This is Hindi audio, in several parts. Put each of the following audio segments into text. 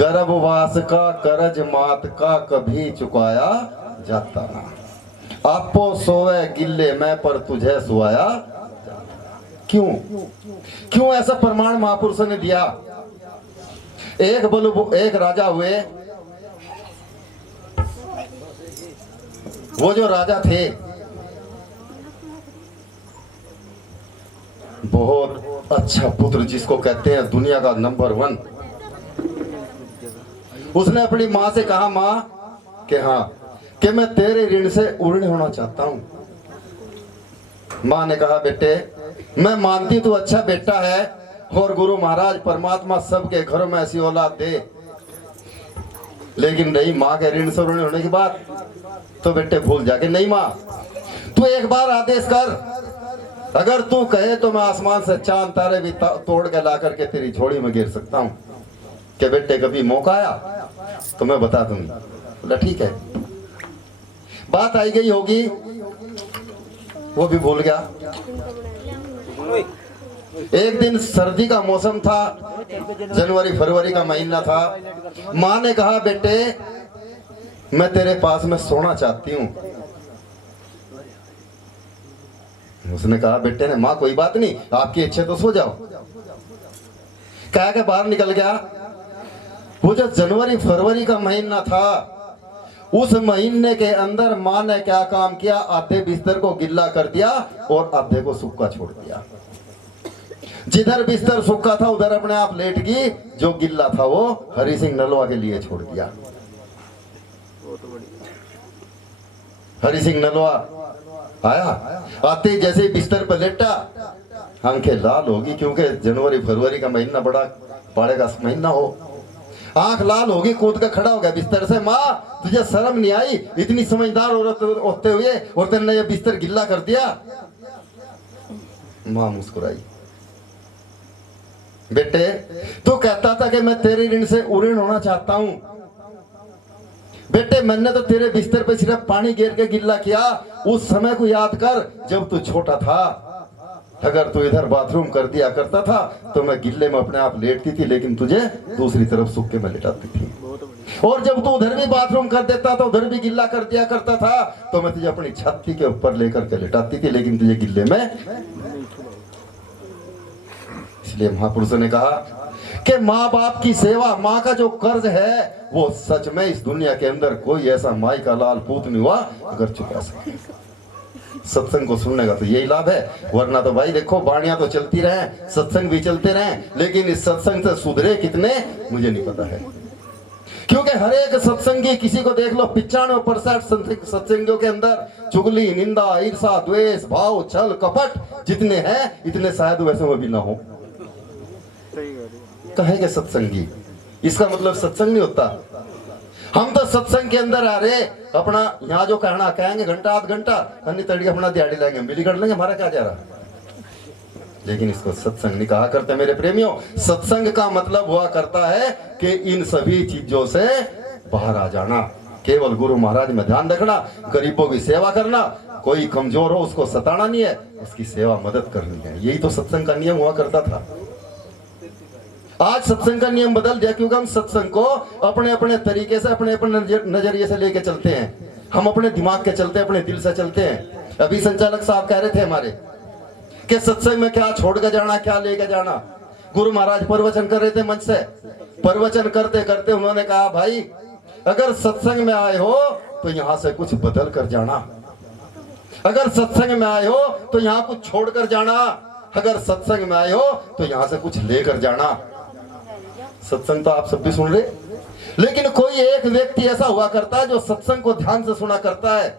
गर्भवास का करज मात का कभी चुकाया जाता ना। आपो सोवे गिल्ले में पर तुझे सुआया। क्यों क्यों ऐसा प्रमाण महापुरुषों ने दिया। एक राजा हुए, वो जो राजा थे बहुत अच्छा पुत्र, जिसको कहते हैं दुनिया का नंबर 1। उसने अपनी माँ से कहा, माँ कि हाँ कि मैं तेरे ऋण से उऋण होना चाहता हूं। माँ ने कहा, बेटे मैं मानती तू अच्छा बेटा है और गुरु महाराज परमात्मा सबके घरों में ऐसी औलाद दे, लेकिन नहीं, माँ के ऋण से उऋण होने की बात तो बेटे भूल जाके। नहीं माँ, तू एक बार आदेश कर, अगर तू कहे तो मैं आसमान से चांद तारे भी तोड़ के ला करके तेरी झोली में गिर सकता हूं कि बेटे कभी मौका आया तो मैं बता दूंगा। बोला ठीक है। बात आई गई होगी, वो भी भूल गया। एक दिन सर्दी का मौसम था, जनवरी फरवरी का महीना था। माँ ने कहा, बेटे मैं तेरे पास में सोना चाहती हूँ। उसने कहा, बेटे ने, माँ कोई बात नहीं, आपकी इच्छा तो सो जाओ। कह के बाहर निकल गया। वो जो जनवरी फरवरी का महीना था, उस महीने के अंदर माँ ने क्या काम किया, आधे बिस्तर को गिल्ला कर दिया और आधे को सूखा छोड़ दिया। जिधर बिस्तर सूखा था उधर अपने आप लेट गई, जो गिल्ला था वो हरि सिंह नलवा के लिए छोड़ दिया। हरि सिंह नलवा आया, आते ही जैसे ही बिस्तर पर लेटा, आंखें लाल होगी क्योंकि जनवरी फरवरी का महीना बड़ा पाड़े का महीना हो। आंख लाल होगी, कूद कर खड़ा हो गया बिस्तर से। माँ तुझे शर्म नहीं आई, इतनी समझदार औरत होते हुए और तेने ये बिस्तर गिल्ला कर दिया। माँ मुस्कुराई, बेटे तू कहता था कि मैं तेरे ऋण से उऋण होना चाहता हूं। बेटे मैंने तो तेरे बिस्तर पे सिर्फ पानी गिर के गिल्ला किया। उस समय को याद कर जब तू छोटा था। अगर तू इधर बाथरूम कर दिया करता था तो मैं गिल्ले में अपने आप लेटती थी, लेकिन तुझे दूसरी तरफ सूखे में लेटाती थी। और जब तू उधर भी बाथरूम कर देता तो उधर भी गिल्ला कर दिया करता था, तो मैं तुझे अपनी छाती के ऊपर लेकर के लेटाती थी, लेकिन तुझे गिल्ले में। इसलिए महापुरुषों ने कहा कि माँ बाप की सेवा, माँ का जो कर्ज है वो सच में इस दुनिया के अंदर कोई ऐसा माई का लाल पूत नहीं हुआ अगर चुका सके। सत्संग को सुनने का तो यही लाभ है, वरना तो भाई देखो बाणियां तो चलती रहे, सत्संग भी चलते रहे, लेकिन इस सत्संग से सुधरे कितने मुझे नहीं पता है। क्योंकि हर एक सत्संगी, किसी को देख लो 95% सत्संगियों के अंदर चुगली, निंदा, ईर्षा, द्वेष, भाव, छल, कपट जितने हैं, इतने शायद वैसे वो भी ना हो। कहेंगे सत्संगी, इसका मतलब सत्संग नहीं होता। हम तो सत्संग के अंदर आ रहे, अपना यहाँ जो कहना कहेंगे घंटा आध घंटा, अन्य तड़ी अपना दिहाड़ी लेंगे, मिली कर लेंगे, हमारा क्या जा रहा। लेकिन इसको सत्संग नहीं कहा करते मेरे प्रेमियों। सत्संग का मतलब हुआ करता है कि इन सभी चीजों से बाहर आ जाना, केवल गुरु महाराज में ध्यान रखना, गरीबों की सेवा करना, कोई कमजोर हो उसको सताना नहीं है, उसकी सेवा मदद करनी है। यही तो सत्संग का नियम हुआ करता था। आज सत्संग का नियम बदल गया, क्योंकि हम सत्संग को अपने अपने तरीके से, अपने अपने नजरिए से लेके चलते हैं। हम अपने दिमाग के चलते हैं, अपने दिल से चलते हैं। अभी संचालक साहब कह रहे थे हमारे कि सत्संग में क्या छोड़ कर जाना, क्या लेके जाना। गुरु महाराज प्रवचन कर रहे थे मंच से, प्रवचन करते करते उन्होंने कहा, भाई अगर सत्संग में आए हो तो यहाँ से कुछ बदल कर जाना, अगर सत्संग में आए हो तो यहाँ कुछ छोड़ कर जाना, अगर सत्संग में आए हो तो यहाँ से कुछ लेकर जाना। सत्संग तो आप सब भी सुन रहे, लेकिन कोई एक व्यक्ति ऐसा हुआ करता है जो सत्संग को ध्यान से सुना करता है।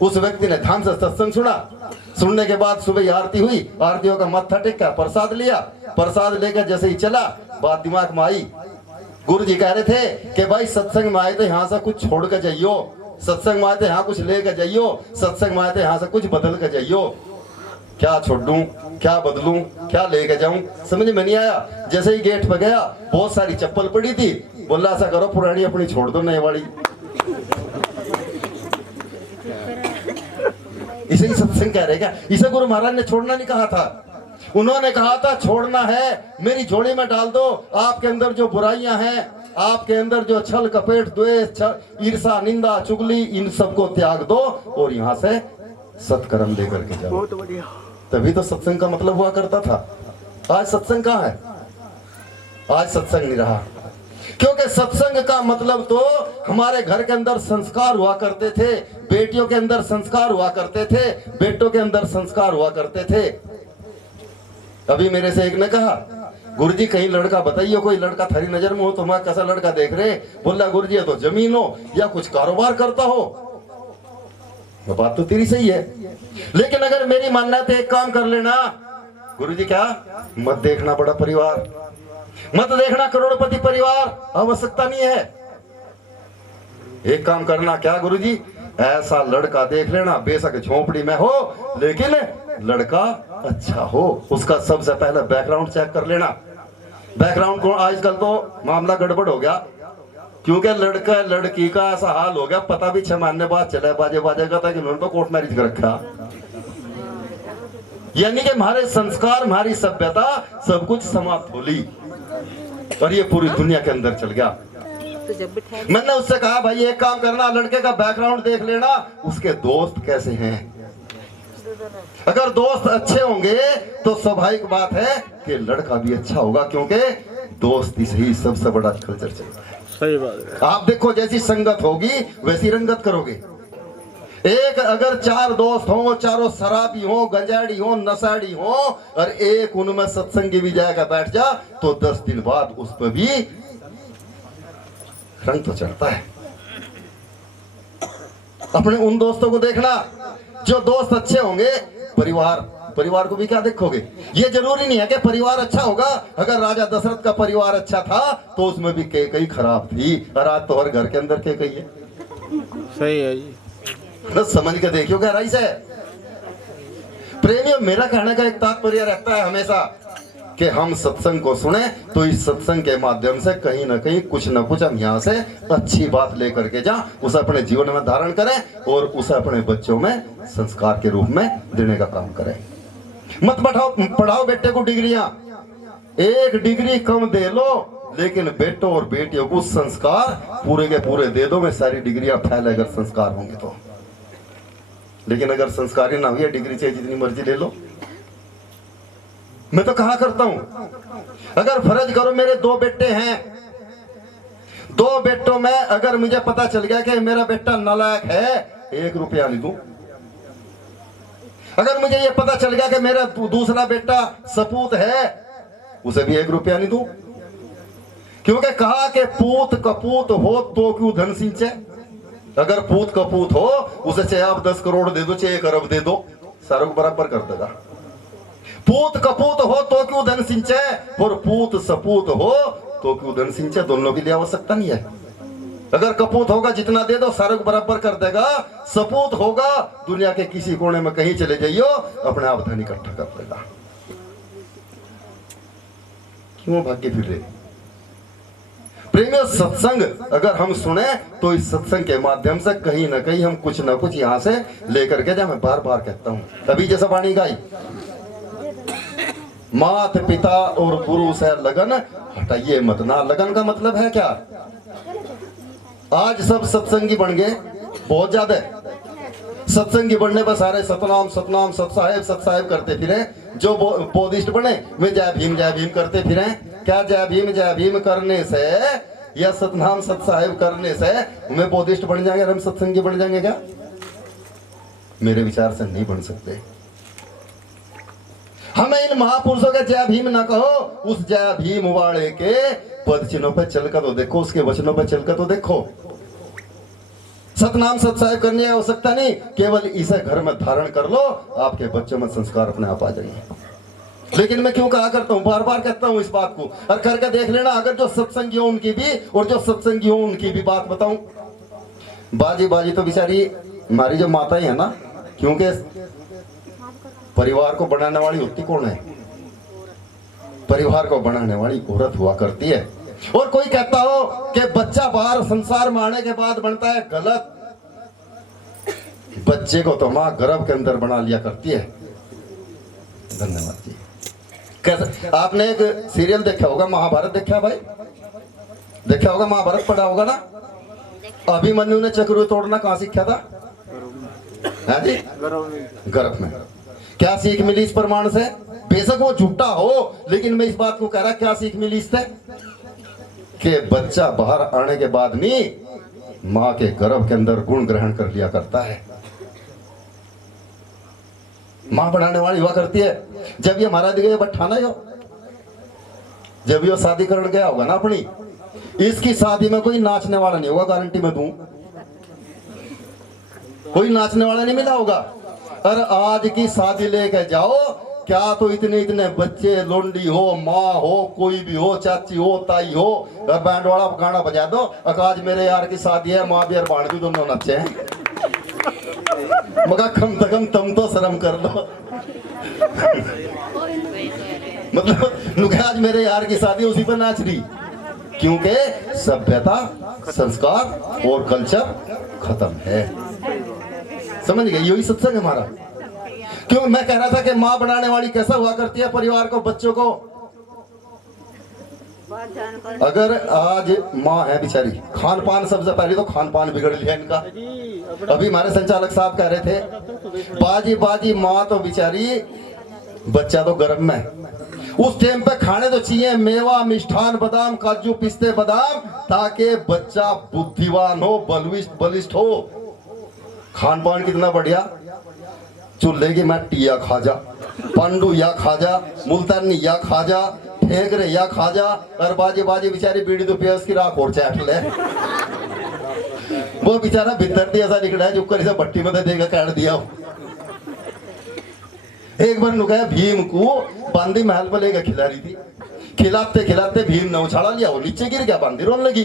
उस व्यक्ति ने ध्यान से सत्संग सुना, सुनने के बाद सुबह आरती हुई, आरतियों का मत्था टेका, प्रसाद लिया, प्रसाद लेकर जैसे ही चला, बात दिमाग में आई। गुरु जी कह रहे थे कि भाई सत्संग में आए तो यहाँ से कुछ छोड़ कर जाइयो, सत्संग में आए तो यहाँ कुछ लेकर जाइयो, सत्संग में आए तो यहाँ से कुछ बदल कर जाइयो। क्या छोड़ूं, क्या बदलूं, क्या लेके जाऊं, समझ में नहीं आया। जैसे ही गेट पे गया, बहुत सारी चप्पल पड़ी थी, बोला ऐसा करो पुरानी अपनी छोड़ दो, नई वाली। इसे ही सत्संग कह रहे क्या? इसे गुरु महाराज ने छोड़ना नहीं कहा था। उन्होंने कहा था छोड़ना है मेरी झोली में डाल दो, आपके अंदर जो बुराइयां हैं, आपके अंदर जो छल कपट द्वेष ईर्षा निंदा चुगली, इन सबको त्याग दो और यहाँ से सत्कर्म लेकर के जाओ। बहुत बढ़िया। तभी तो सत्संग का मतलब हुआ करता था। आज सत्संग कहाँ है? आज सत्संग नहीं रहा, क्योंकि सत्संग का मतलब तो हमारे घर के अंदर संस्कार हुआ करते थे, बेटियों के अंदर संस्कार हुआ करते थे, बेटों के अंदर संस्कार हुआ करते थे। अभी मेरे से एक ने कहा, गुरुजी कहीं लड़का बताइए, कोई लड़का थारी नजर में हो, तुम्हारा कैसा लड़का देख रहे? बोला गुरुजी ये तो जमीन हो या कुछ कारोबार करता हो। वो बात तो तेरी सही है, लेकिन अगर मेरी मानना है तो एक काम कर लेना। गुरुजी क्या? मत देखना बड़ा परिवार, मत देखना करोड़पति परिवार, आवश्यकता नहीं है। एक काम करना, क्या गुरुजी? ऐसा लड़का देख लेना, बेशक झोपड़ी में हो लेकिन लड़का अच्छा हो। उसका सबसे पहले बैकग्राउंड चेक कर लेना। बैकग्राउंड को आजकल तो मामला गड़बड़ हो गया, क्योंकि लड़का लड़की का ऐसा हाल हो गया, पता भी 6 महीने बाद चले बाजेगा था कि उन्होंने तो कोर्ट मैरिज कर रखा। यानी कि हमारे संस्कार, हमारी सभ्यता सब कुछ समाप्त हो ली और ये पूरी दुनिया के अंदर चल गया। मैंने उससे कहा भाई एक काम करना, लड़के का बैकग्राउंड देख लेना, उसके दोस्त कैसे हैं। अगर दोस्त अच्छे होंगे तो स्वाभाविक बात है कि लड़का भी अच्छा होगा, क्योंकि दोस्ती से ही सबसे बड़ा कल्चर चलता है। सही बात है। आप देखो जैसी संगत होगी वैसी रंगत करोगे। एक अगर 4 दोस्त हो, चारों शराबी हो, गंजाड़ी हो, नशाड़ी हो, और एक उनमें सत्संगी भी जाएगा बैठ जा, तो 10 दिन बाद उस पर भी रंग तो चढ़ता है। अपने उन दोस्तों को देखना जो दोस्त अच्छे होंगे। परिवार को भी क्या देखोगे? ये जरूरी नहीं है कि परिवार अच्छा होगा। अगर राजा दशरथ का परिवार अच्छा था तो उसमें भी कैकई खराब थी, और आज तो हर घर के अंदर कैकई है। सही है जी, बस समझ के देखियो गहराई से। प्रेमियों, मेरा कहने का एक तात्पर्य रहता है हमेशा कि हम सत्संग को सुने तो इस सत्संग के माध्यम से कहीं ना कहीं कुछ ना कुछ हम यहाँ से अच्छी बात लेकर के जा, उसे अपने जीवन में धारण करें और उसे अपने बच्चों में संस्कार के रूप में देने का काम करें। मत पढ़ाओ बेटे को डिग्रियां, एक डिग्री कम दे लो, लेकिन बेटों और बेटियों को संस्कार पूरे के पूरे दे दो। में सारी डिग्रियां फैले अगर संस्कार होंगे तो, लेकिन अगर संस्कारी ना हुई, डिग्री चाहिए जितनी मर्जी ले लो। मैं तो कहा करता हूं, अगर फर्ज करो मेरे 2 बेटे हैं, 2 बेटों में अगर मुझे पता चल गया कि मेरा बेटा नालायक है, 1 रुपया नहीं दूं। अगर मुझे ये पता चल गया कि मेरा दूसरा बेटा सपूत है, उसे भी 1 रुपया नहीं दूं। क्योंकि कहा कि पूत कपूत हो तो क्यों धन सिंचे। अगर पूत कपूत हो, उसे चाहे आप 10 करोड़ दे दो, चाहे 1 अरब दे दो, सारों को बराबर कर देगा। पूत कपूत हो तो क्यों धन सिंचे, और पूत सपूत हो तो क्यों धन सिंचे, दोनों की आवश्यकता नहीं है। अगर कपूत होगा जितना दे दो सारों को बराबर कर देगा, सपूत होगा दुनिया के किसी कोने में कहीं चले जाइयो, अपने आप धन इकट्ठा कर देगा। क्यों भाग्य फिर रहे प्रेमियों? सत्संग अगर हम सुने तो इस सत्संग के माध्यम से कहीं ना कहीं हम कुछ ना कुछ यहाँ से लेकर के जाए। मैं बार बार कहता हूँ, अभी जैसा वाणी गाई, मात पिता और गुरु से लगन हटाइए मत ना। लगन का मतलब है क्या? आज सब सत्संगी बन गए, बहुत ज्यादा सत्संगी बनने पर सारे सतनाम सतनाम सत साहेब करते फिरे। जो बौद्धिस्ट बने वे जय भीम करते फिरे। क्या जय भीम करने से या सतनाम सत साहेब करने से हमें बौद्धिस्ट बन जाएंगे, हम सत्संगी बन जाएंगे क्या? मेरे विचार से नहीं बन सकते। हमें इन महापुरुषों के जय भीम ना कहो, उस जय भीम वाले के पद चिन्हों पर चलकर तो देखो, उसके वचनों पर चलकर तो देखो। सतनाम सत्साहिब करने की आवश्यकता नहीं, केवल इसे घर में धारण कर लो, आपके बच्चों में संस्कार अपने आप आ जाएंगे। लेकिन मैं क्यों कहा करता हूँ, बार बार कहता हूँ इस बात को, और करके देख लेना। अगर जो सत्संगी हो उनकी भी और जो सत्संगी हो उनकी भी बात बताऊं, बाजी तो बेचारी हमारी जो माताएं है ना, क्योंकि परिवार को बनाने वाली होती कौन है? परिवार को बनाने वाली औरत हुआ करती है। और कोई कहता हो कि बच्चा बाहर संसार में आने के बाद बनता है, गलत। बच्चे को तो माँ गर्भ के अंदर बना लिया करती है। धन्यवाद जी। कैसे आपने एक सीरियल देखा होगा महाभारत, देखा है भाई? देखा होगा महाभारत, पढ़ा होगा ना? अभिमन्यु ने चक्र तोड़ना कहाँ सीखा था? है जी, गर्भ में। क्या सीख मिली इस प्रमाण से? बेशक वो झूठा हो, लेकिन मैं इस बात को कह रहा, क्या सीख मिली इससे? कि बच्चा बाहर आने के बाद नहीं, माँ के गर्भ के अंदर गुण ग्रहण कर लिया करता है। माँ बनाने वाली हुआ करती है। जब ये महाराज गए बठाना हो, जब ये शादी करने गया होगा ना अपनी, इसकी शादी में कोई नाचने वाला नहीं होगा, गारंटी में दूं। कोई नाचने वाला नहीं मिला होगा। और आज की शादी लेके जाओ, क्या तो इतने इतने बच्चे, लोंडी हो, माँ हो, कोई भी हो, चाची हो, ताई हो, बैंड वाला गाना बजा दो, आज मेरे यार की शादी है, माँ भी और बाण भी दोनों नचे हैं। मगर कम से कम तुम तो शर्म कर लो। मतलब आज मेरे यार की शादी, उसी पर नाच रही, क्योंकि सभ्यता, संस्कार और कल्चर खत्म है। समझ गए? यही सत्संग है हमारा। क्यों मैं कह रहा था कि माँ बनाने वाली कैसा हुआ करती है परिवार को, बच्चों को। अगर आज माँ है बेचारी, खान पान, सबसे पहले तो खान पान बिगड़ लिया इनका। अभी हमारे संचालक साहब कह रहे थे, बाजी बाजी माँ तो बेचारी, बच्चा तो गर्भ में। उस टाइम पे खाने तो चाहिए मेवा, मिष्ठान, बादाम, काजू, पिस्ते, बादाम, ताकि बच्चा बुद्धिवान हो, बलिष्ठ हो। खान पान कितना बढ़िया, चूल्हे की मट्टी या खाजा, पंडू या खाजा, मुल्तानी या खाजा, ठेकरे या खाजा, और बाजे बाजे बेचारी बीड़ी तो पिया, उसकी राख और चाट ले। वो बेचारा भीतर ऐसा निकला है, जो कर इसे भट्टी में देगा काट दिया। एक बार नुकाया भीम को बांदी महल पर लेकर खिला रही थी, खिलाते खिलाते भीम ने उछाला लिया, वो नीचे गिर गया, बांदी रोने लगी।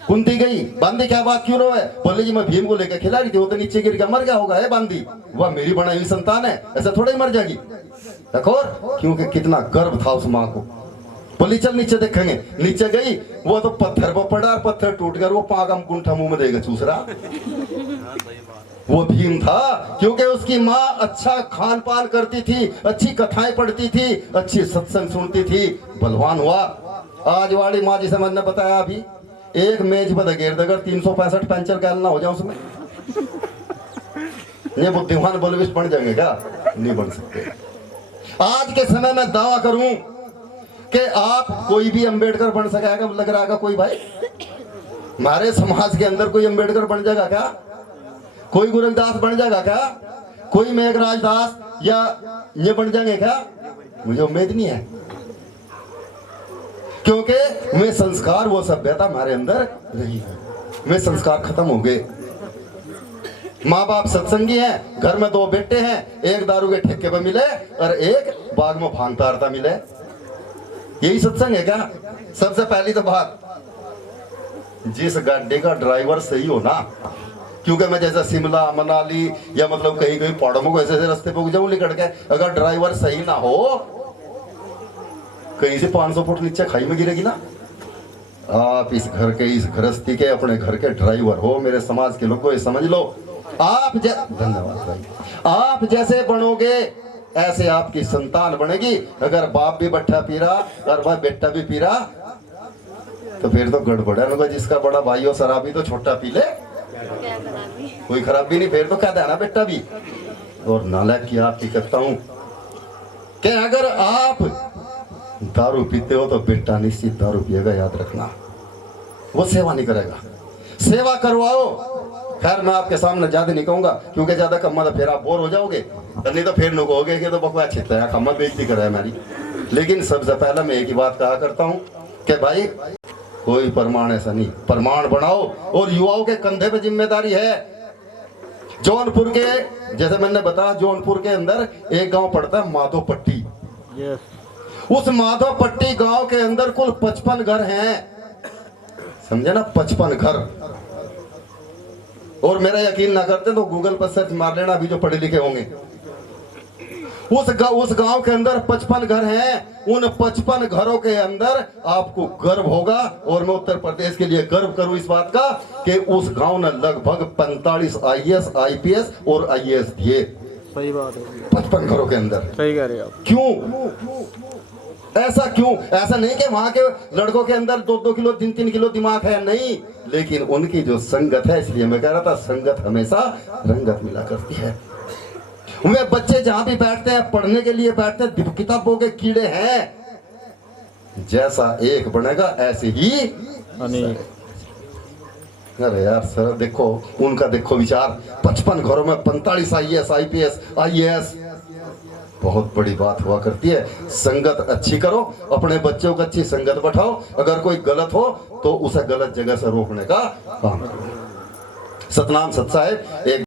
कुंती गई, बांदी क्या बात क्यों रोए? बोले जी मैं भीम को लेकर खिला रही थी, वो तो नीचे गिर गया, मर गया होगा। है बांदी, वह मेरी बनाई हुई संतान है, ऐसा थोड़ा ही मर जाएगी। देखो, क्योंकि कितना गर्व था उस माँ को। बोली चल नीचे देखेंगे। नीचे गई, वो तो पत्थर पर पड़ा, पत्थर टूट कर वो पागम गुंठा मुंह में देगा चूस रहा। वो भीम था, क्योंकि उसकी माँ अच्छा खान पान करती थी, अच्छी कथाएं पढ़ती थी, अच्छी सत्संग सुनती थी, बलवान हुआ। आज वाली माँ जिसे मैंने बताया अभी, एक मेज पर घेर देकर 365 पेंचर कहना हो जाए उसमें, ये बुद्धिमान बलविष्ट बन जाएंगे क्या? नहीं बन सकते। आज के समय में दावा करूं कि आप कोई भी अंबेडकर बन सकेगा, लग रहा है कोई भाई? हमारे समाज के अंदर कोई अंबेडकर बन जाएगा क्या? कोई गोरखदास बन जाएगा क्या? कोई मेघराज दास या ये बन जाएंगे क्या? मुझे उम्मीद नहीं है, क्योंकि वे संस्कार, वो सभ्यता हमारे अंदर रही है। वे संस्कार खत्म हो गए। माँ बाप सत्संगी हैं, घर में 2 बेटे हैं, एक दारू के ठेके पे मिले और एक बाग में भांग तारता मिले। यही सत्संग है क्या? सबसे पहली तो बात, जिस गाड़ी का ड्राइवर सही हो ना, क्योंकि मैं जैसे शिमला, मनाली या मतलब कहीं कहीं पहाड़ों में ऐसे ऐसे रास्ते पे जाऊं निकल के, अगर ड्राइवर सही ना हो, कहीं से 500 फुट नीचे खाई में गिरेगी ना। आप इस घर के, इस गृहस्थी के, अपने घर के ड्राइवर हो। मेरे समाज के लोगों, ये समझ लो, आप धन्यवाद भाई, आप जैसे बनोगे ऐसे आपकी संतान बनेगी। अगर बाप भी बट्ठा पी रहा और वह बेटा भी पी रहा, तो फिर तो गड़बड़ है। जिसका बड़ा भाई हो शराबी, तो छोटा पी ले, कोई खराबी नहीं, फिर तो क्या देना बेटा भी। और नालायक की आपकी कहता हूं कि अगर आप दारू पीते हो तो बेटा निश्चित दारू पिएगा, याद रखना। वो सेवा नहीं करेगा, सेवा करवाओ। खैर मैं आपके सामने ज्यादा नहीं कहूंगा, क्योंकि ज्यादा कम्मा तो फिर आप बोर हो जाओगे, नहीं तो फिर नु कहोगे कि तो बकवास छिता है, कम्मा बेइज्जती करे हमारी। लेकिन सबसे पहले मैं एक ही बात कहा करता हूं कि भाई कोई प्रमाण ऐसा नहीं, प्रमाण बनाओ। और युवाओं के कंधे पे जिम्मेदारी है। जौनपुर के, जैसे मैंने बताया, जौनपुर के अंदर एक गांव पड़ता है माधोपट्टी। उस माधोपट्टी गांव के अंदर कुल 55 घर हैं, समझे ना, 55 घर। और मेरा यकीन ना करते तो गूगल पर सर्च मार लेना, अभी जो पढ़े लिखे होंगे। उस गांव के अंदर 55 घर हैं। उन 55 घरों के अंदर आपको गर्व होगा, और मैं उत्तर प्रदेश के लिए गर्व करूं इस बात का कि उस गांव ने लगभग 45 IAS, IPS और IAS दिए। सही बात है। 55 घरों के अंदर। सही कह रहे हैं आप। क्यों ऐसा क्यों? ऐसा नहीं कि वहां के लड़कों के अंदर 2-2 किलो 3-3 किलो दिमाग है, नहीं, लेकिन उनकी जो संगत है, इसलिए मैं कह रहा था संगत हमेशा रंगत मिला करती है। वे बच्चे जहां भी बैठते हैं, पढ़ने के लिए बैठते हैं, किताबों के कीड़े हैं, जैसा एक बनेगा ऐसे ही अनेक। अरे यार सर देखो उनका, देखो विचार, 55 घरों में 45 IAS IPS IAS, बहुत बड़ी बात हुआ करती है। संगत अच्छी करो, अपने बच्चों को अच्छी संगत बैठाओ, अगर कोई गलत हो तो उसे गलत जगह से रोकने का काम करो। सतनाम सत साहेब एक